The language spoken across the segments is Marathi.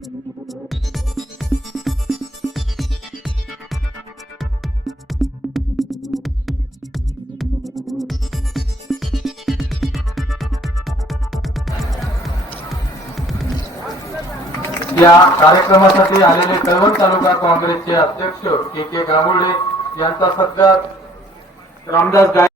या कार्यक्रमासाठी आलेले कळवण तालुका काँग्रेसचे अध्यक्ष के के गांगुळे यांचा सध्या रामदास गाय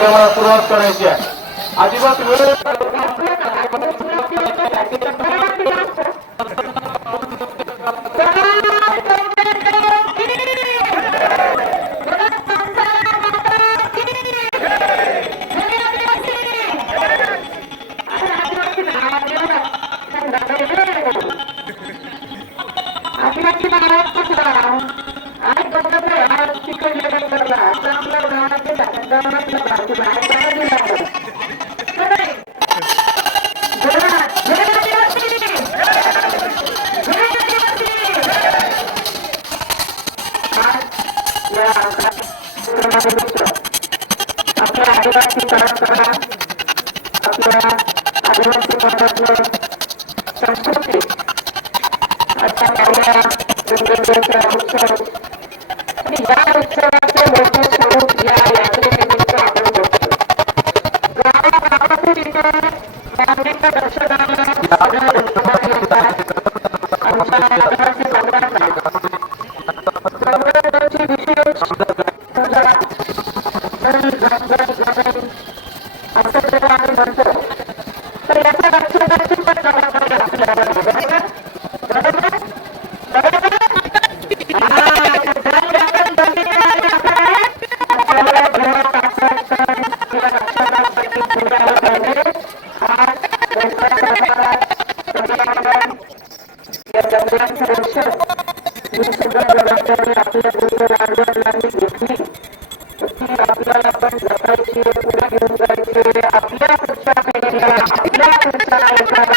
कार्यक्रमाला सुरुवात करायची आहे अजिबात वेळ Thank you. आपल्या आदिवासी आपल्या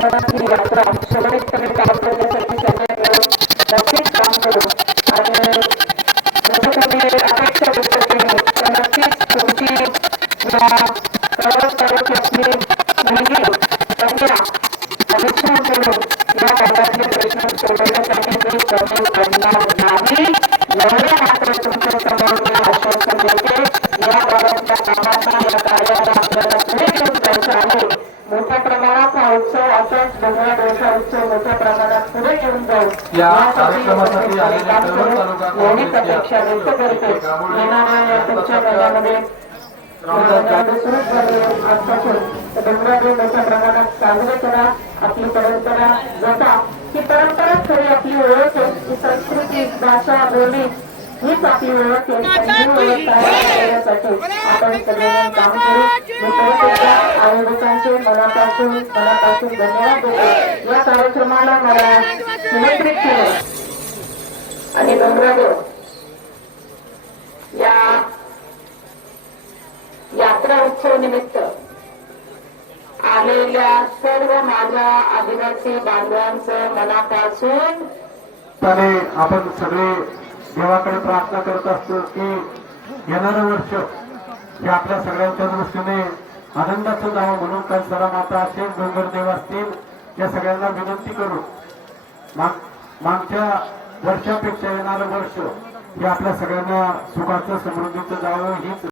समाजाची यात्रा शबरीतकडे काम करण्यासाठी त्यांना नक्कीच काम करू आणि जसं तुम्ही अपेक्षा व्यक्त केली तर नक्कीच तुमची प्रवास करत असली मुलगी कन्या भविष्य म्हणून या भागातले प्रश्न सोडवण्यासाठी काही कमी पडणार नाही एवढं मात्र तुमच्यासमोर आश्वासन देते जगण्यापेक्षा उच्च मोठ्या प्रमाणात पुढे व्यक्त करते. येणाऱ्या या मोठ्या प्रमाणात साजरे करा आपली परंपरा जसा ही परंपरा खरी आपली ओळख आहे. ही संस्कृती भाषा बोली आपण काम करू आयोजकांचे मनापासून मनापासून धन्यवाद देतो या कार्यक्रमाला मला निमंत्रित केलं आणि गंगादेव या यात्रा उत्सव निमित्त आलेल्या सर्व माझ्या आदिवासी बांधवांचं मनापासून आपण सगळे देवाकडे प्रार्थना करत असतो की येणारं वर्ष हे आपल्या सगळ्यांच्या दृष्टीने आनंदाचं जावं म्हणून कंसरा माता असेल डोंगर देव असतील या सगळ्यांना विनंती करू माग- मागच्या वर्षापेक्षा येणारं वर्ष हे आपल्या सगळ्यांना सुखाचं समृद्धीचं जावं हीच